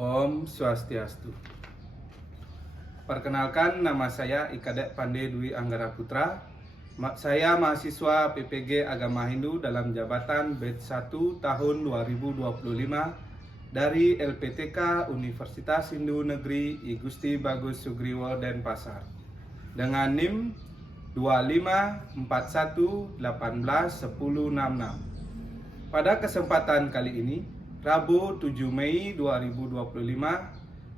Om Swastiastu. Perkenalkan, nama saya Ikadek Pande Dwi Anggara Putra. Saya mahasiswa PPG Agama Hindu dalam jabatan batch 1 tahun 2025 dari LPTK Universitas Hindu Negeri I Gusti Bagus Sugriwo Denpasar dengan NIM 2541181066. Pada kesempatan kali ini, Rabu 7 Mei 2025,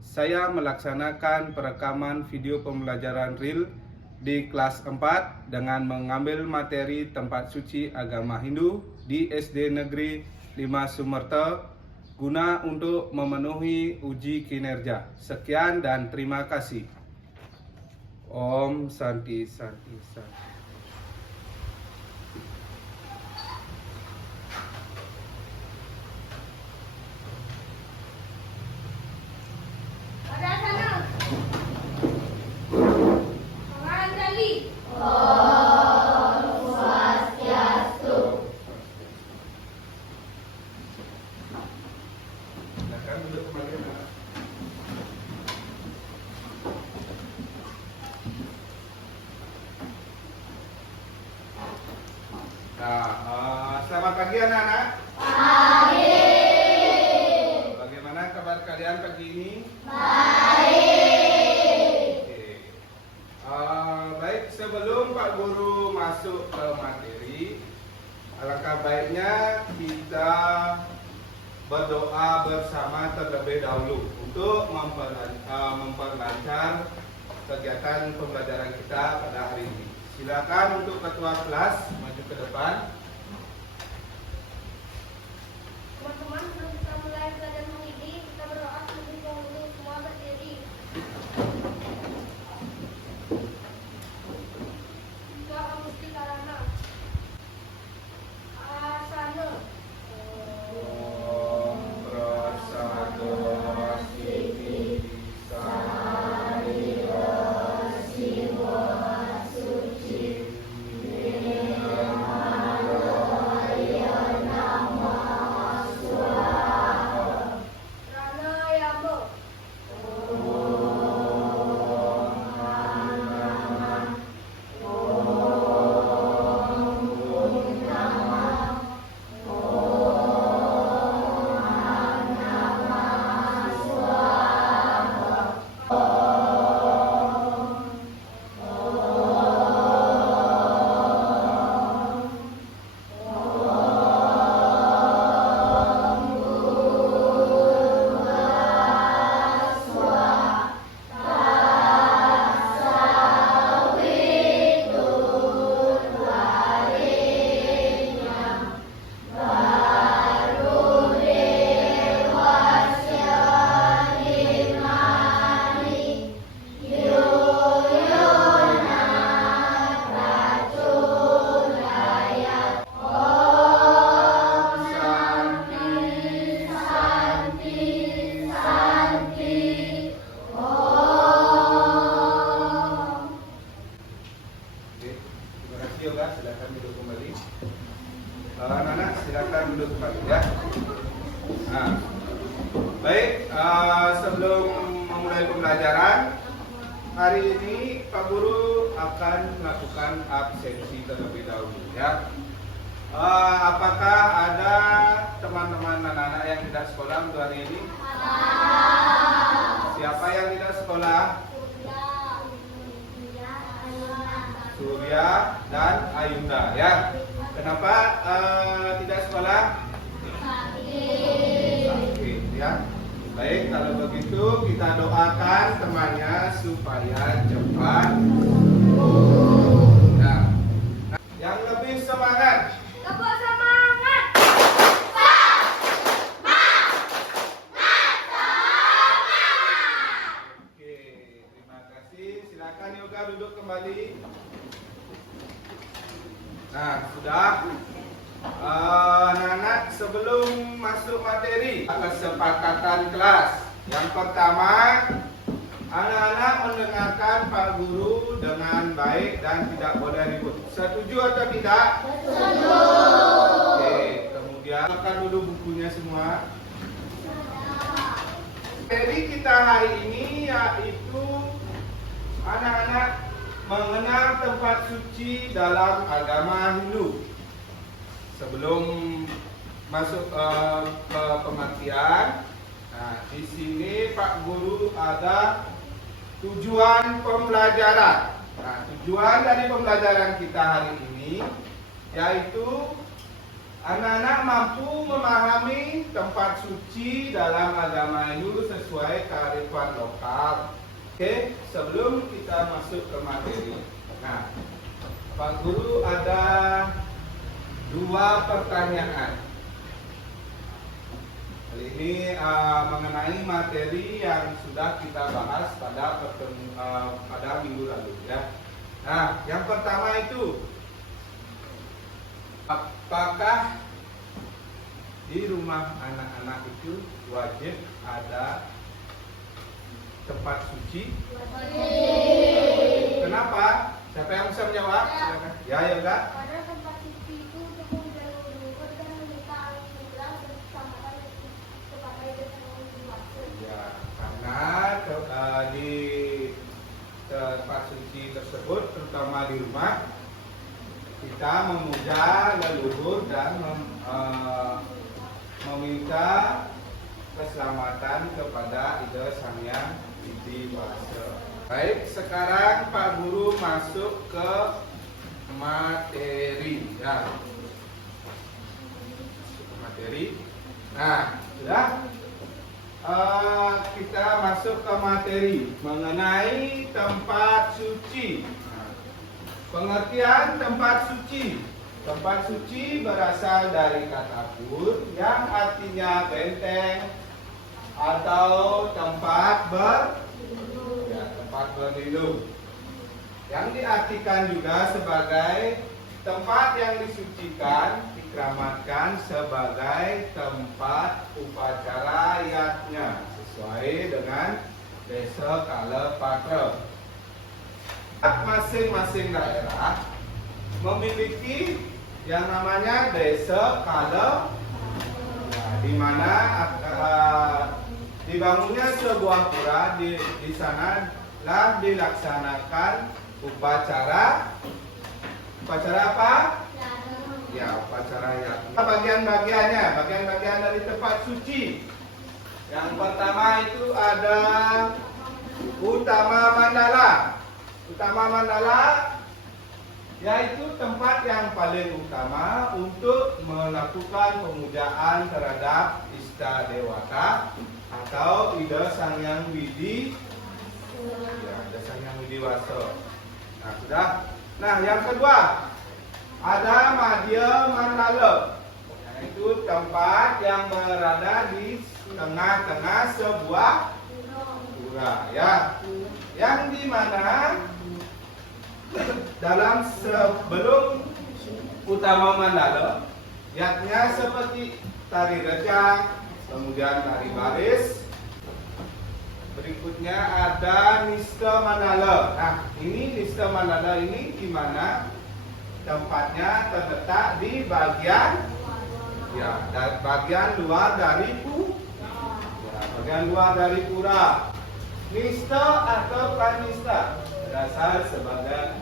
saya melaksanakan perekaman video pembelajaran real di kelas 4 dengan mengambil materi tempat suci agama Hindu di SD Negeri 5 Sumerta guna untuk memenuhi uji kinerja. Sekian dan terima kasih. Om Santi Santi Santi. Selamat pagi anak-anak. Pagi. Bagaimana kabar kalian pagi ini? Baik. Baik, sebelum Pak Guru masuk ke materi, alangkah baiknya kita berdoa bersama terlebih dahulu untuk memperlancar kegiatan pembelajaran kita pada hari ini. Silakan untuk ketua kelas maju ke depan. Teman-teman, sebelum kita mulai pelajaran hari ini, kita berdoa terlebih dahulu. Semua berdiri. Tiga Agusti Karana. Asana. Om Prasado Siti Sarira Siwa Suci Pranayama. Terima kasih Yoga, silakan duduk kembali. Anak-anak silakan duduk kembali ya. Nah, baik, sebelum memulai pembelajaran hari ini, Pak Guru akan melakukan absensi terlebih dahulu ya. Apakah ada teman-teman anak-anak yang tidak sekolah untuk hari ini? Siapa yang tidak sekolah? Surya dan Ayunda ya. Kenapa tidak sekolah? Sakit ya. Baik, kalau begitu kita doakan temannya supaya cepat. Nah, yang lebih semangat. Tepuk semangat. Oke, terima kasih. Silakan Yoga duduk kembali. Nah, sudah. Anak-anak, sebelum masuk materi, kesepakatan kelas. Yang pertama, anak-anak mendengarkan Pak Guru dengan baik dan tidak boleh ribut. Setuju atau tidak? Setuju. Oke, kemudian makan dulu bukunya semua. Materi kita hari ini yaitu anak-anak mengenal tempat suci dalam agama Hindu. Sebelum masuk ke pengertian, nah di sini Pak Guru ada tujuan pembelajaran. Nah, tujuan dari pembelajaran kita hari ini yaitu anak-anak mampu memahami tempat suci dalam agama Hindu sesuai kearifan lokal. Oke, sebelum kita masuk ke materi. Nah, Pak Guru ada dua pertanyaan. Kali ini mengenai materi yang sudah kita bahas pada minggu lalu ya. Nah, yang pertama itu, apakah di rumah anak-anak itu wajib ada tempat suci? Kenapa? Siapa yang bisa menjawab? Silakan. Ya, Yoga. Karena tempat suci itu untuk menjaga leluhur dan meminta alhamdulillah dan keselamatan kepada yang dimaksud. Ya, karena di tempat suci tersebut, terutama di rumah, kita memuja leluhur dan meminta keselamatan kepada Ida Sang Hyang Widi Wasa. Baik, sekarang Pak Guru masuk ke materi. Ya. Materi. Nah, sudah. Kita masuk ke materi mengenai tempat suci. Nah, pengertian tempat suci. Tempat suci berasal dari kata pur yang artinya benteng atau tempat berlindung. Yang diartikan juga sebagai tempat yang disucikan, dikeramatkan sebagai tempat upacara yatnya sesuai dengan desa Kalepatra. Masing-masing daerah memiliki yang namanya desa Kalepatra, di mana dibangunnya sebuah pura. Di sana lah dilaksanakan upacara apa? Ya, upacara yatnya. Bagian-bagiannya, bagian dari tempat suci. Yang pertama itu ada utama mandala. Utama mandala yaitu tempat yang paling utama untuk melakukan pemujaan terhadap Ista Dewata atau Ida Sang Hyang Widi, ya, Ida Sang Hyang Widi Wasa. Nah, sudah. Nah, yang kedua ada Madya Mandala, yaitu tempat yang berada di tengah-tengah sebuah pura, ya, yang dimana dalam sebelum utama mandala, yatnya seperti tari rejang, kemudian tari baris. Berikutnya ada Nista Mandala. Nah, ini Nista Mandala ini di mana tempatnya terletak di bagian luar dari bagian luar dari pura. Nista atau Pranista berasal sebagai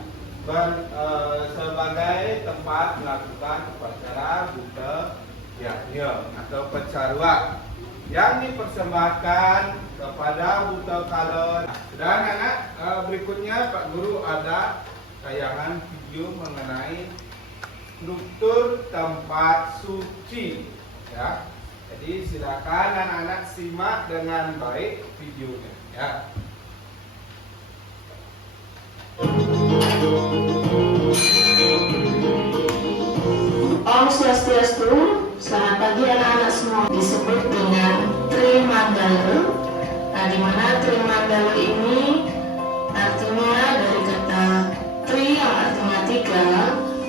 tempat melakukan upacara buta yatnya atau pecaruak yang dipersembahkan kepada buta kala. Dan anak, berikutnya Pak Guru ada tayangan video mengenai struktur tempat suci, ya. Jadi silakan anak-anak simak dengan baik videonya, ya. Om Swastiastu, selamat pagi anak-anak semua. Disebut dengan Tri Mandala. Nah, di mana Tri Mandala ini artinya dari kata Tri yang artinya tiga,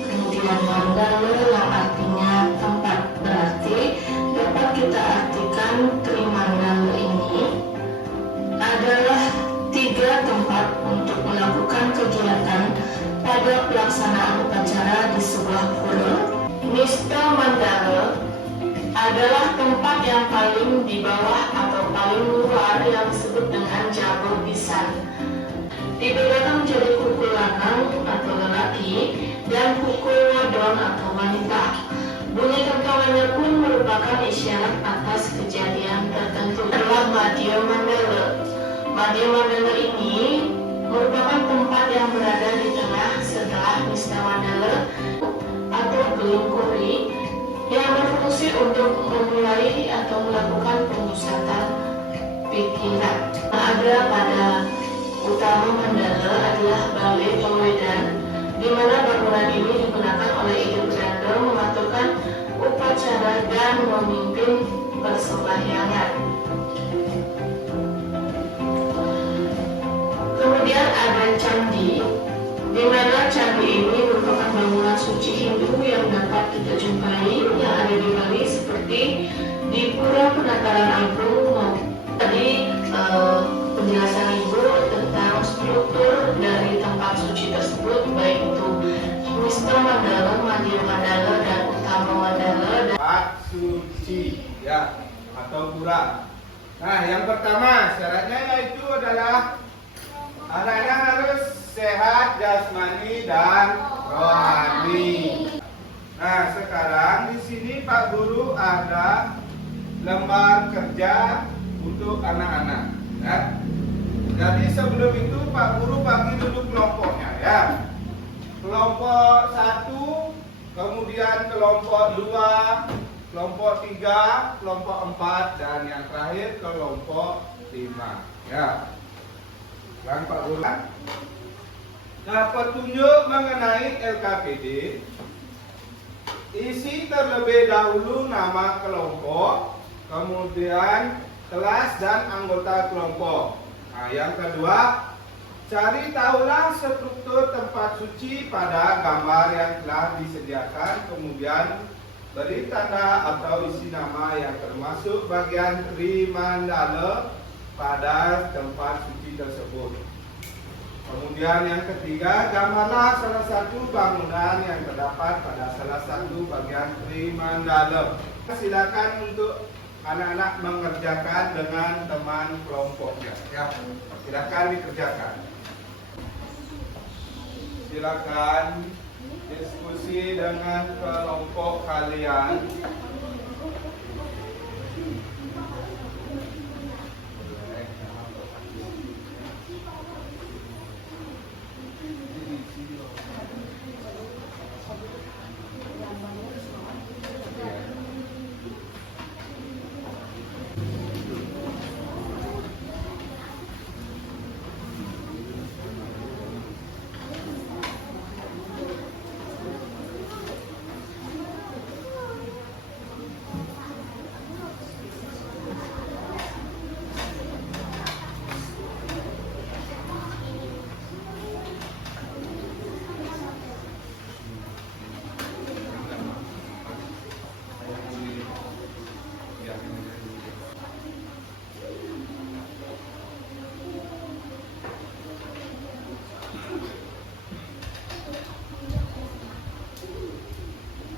kemudian Mandala yang artinya tempat. Berarti dapat kita artikan Tri Mandala ini adalah tiga tempat untuk melakukan kegiatan pada pelaksanaan upacara di sebuah pura. Nista Mandala adalah tempat yang paling di bawah atau paling luar yang disebut dengan jabur pisan. Dibedakan menjadi kuku lanang atau lelaki dan kuku wadon atau wanita. Bunyi tengkawannya pun merupakan isyarat atas kejadian tertentu. Adalah Madya Mandala. Madya Mandala ini merupakan tempat yang berada di tengah setelah Mista Mandala atau gelingkuri yang berfungsi untuk memulai atau melakukan pemusatan pikiran. Ada pada utama Mandala adalah Balai Pewedan, di mana bangunan ini digunakan oleh Ibu Janda mematurkan upacara dan memimpin persembahyangan. Kemudian ada candi, di mana candi ini merupakan bangunan suci Hindu yang dapat kita jumpai yang ada di Bali seperti di Pura Penataran Agung. Tadi penjelasan Ibu tentang struktur dari tempat suci tersebut, baik itu Mista Mandala, Madya Mandala, dan Utama Mandala. Tempat suci ya atau pura. Nah, yang pertama syaratnya yaitu adalah anak-anak harus sehat jasmani dan rohani. Nah, sekarang di sini Pak Guru ada lembar kerja untuk anak-anak. Ya. Jadi sebelum itu Pak Guru bagi dulu kelompoknya ya. Kelompok 1, kemudian kelompok 2, kelompok 3, kelompok 4, dan yang terakhir kelompok 5 ya. Kan Pak Guru. Nah, petunjuk mengenai LKPD, isi terlebih dahulu nama kelompok, kemudian kelas dan anggota kelompok. Nah, yang kedua, cari tahulah struktur tempat suci pada gambar yang telah disediakan, kemudian beri tanda atau isi nama yang termasuk bagian Trimandala pada tempat suci tersebut. Kemudian yang ketiga, gambarlah salah satu bangunan yang terdapat pada salah satu bagian Trimandala. Silakan untuk anak-anak mengerjakan dengan teman kelompoknya. Ya, silakan dikerjakan. Silakan diskusi dengan kelompok kalian.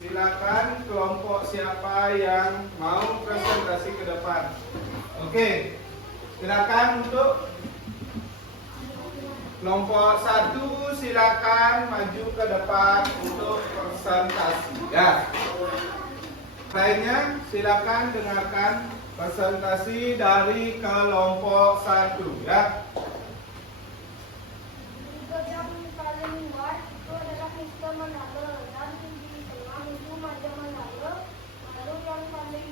Silakan kelompok siapa yang mau presentasi ke depan. Oke, silakan untuk kelompok 1, silakan maju ke depan untuk presentasi. Ya. Lainnya silakan dengarkan presentasi dari kelompok 1 ya. Yang paling luar itu adalah Mista Mandala dan di tengah itu Madya Mandala. Lalu yang paling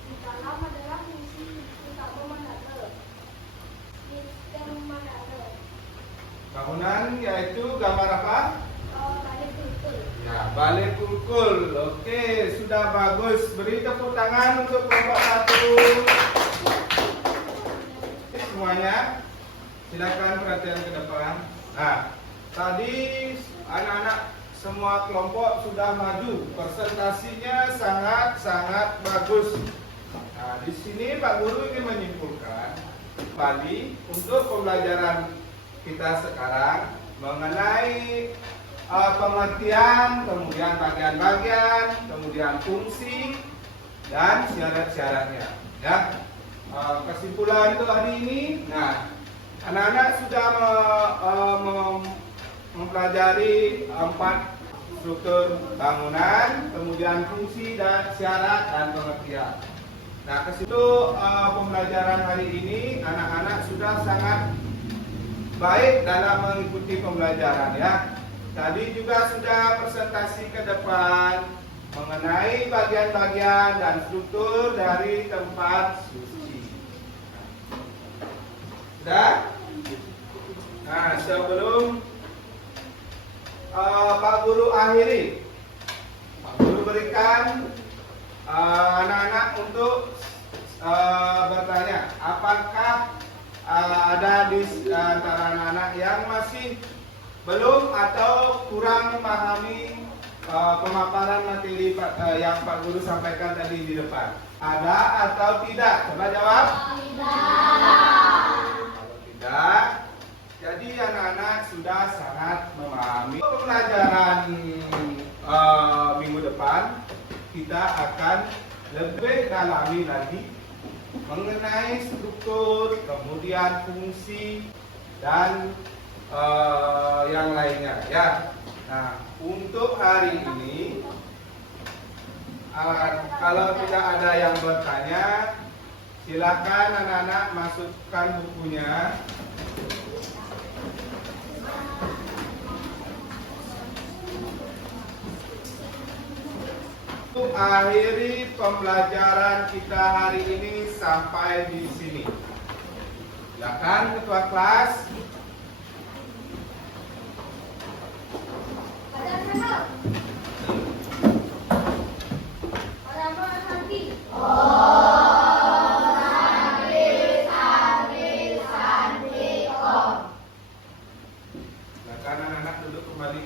di dalam adalah misi Utama Mandala. Mista Mandala. Bangunan yaitu gambar apa? Balai Kulkul. Ya, Balai Kulkul. Oke, sudah bagus. Beri tepuk tangan untuk kelompok 1. Semuanya, silakan perhatian ke depan. Nah, tadi anak-anak semua kelompok sudah maju. Presentasinya sangat bagus. Nah, di sini Pak Guru ingin menyimpulkan kembali untuk pembelajaran kita sekarang mengenai pengertian, kemudian bagian-bagian, kemudian fungsi dan syarat-syaratnya. Ya, kesimpulan untuk hari ini. Nah, anak-anak sudah mempelajari 4 struktur bangunan, kemudian fungsi dan syarat dan pengertian. Nah, ke situ pembelajaran hari ini anak-anak sudah sangat baik dalam mengikuti pembelajaran ya. Tadi juga sudah presentasi ke depan mengenai bagian-bagian dan struktur dari tempat suci. Sudah? Nah, sebelum Pak Guru akhiri, Pak Guru berikan anak-anak untuk bertanya, apakah ada di antara anak-anak yang masih belum atau kurang memahami pemaparan materi yang Pak Guru sampaikan tadi di depan? Ada atau tidak? Coba jawab. Kalau tidak, jadi anak-anak sudah sangat memahami. Pembelajaran minggu depan kita akan lebih dalami lagi mengenai struktur, kemudian fungsi dan yang lainnya ya. Nah, untuk hari ini kalau tidak ada yang bertanya, silakan anak-anak masukkan bukunya. Untuk akhiri pembelajaran kita hari ini sampai di sini. Silakan ketua kelas. Silakan anak-anak duduk kembali.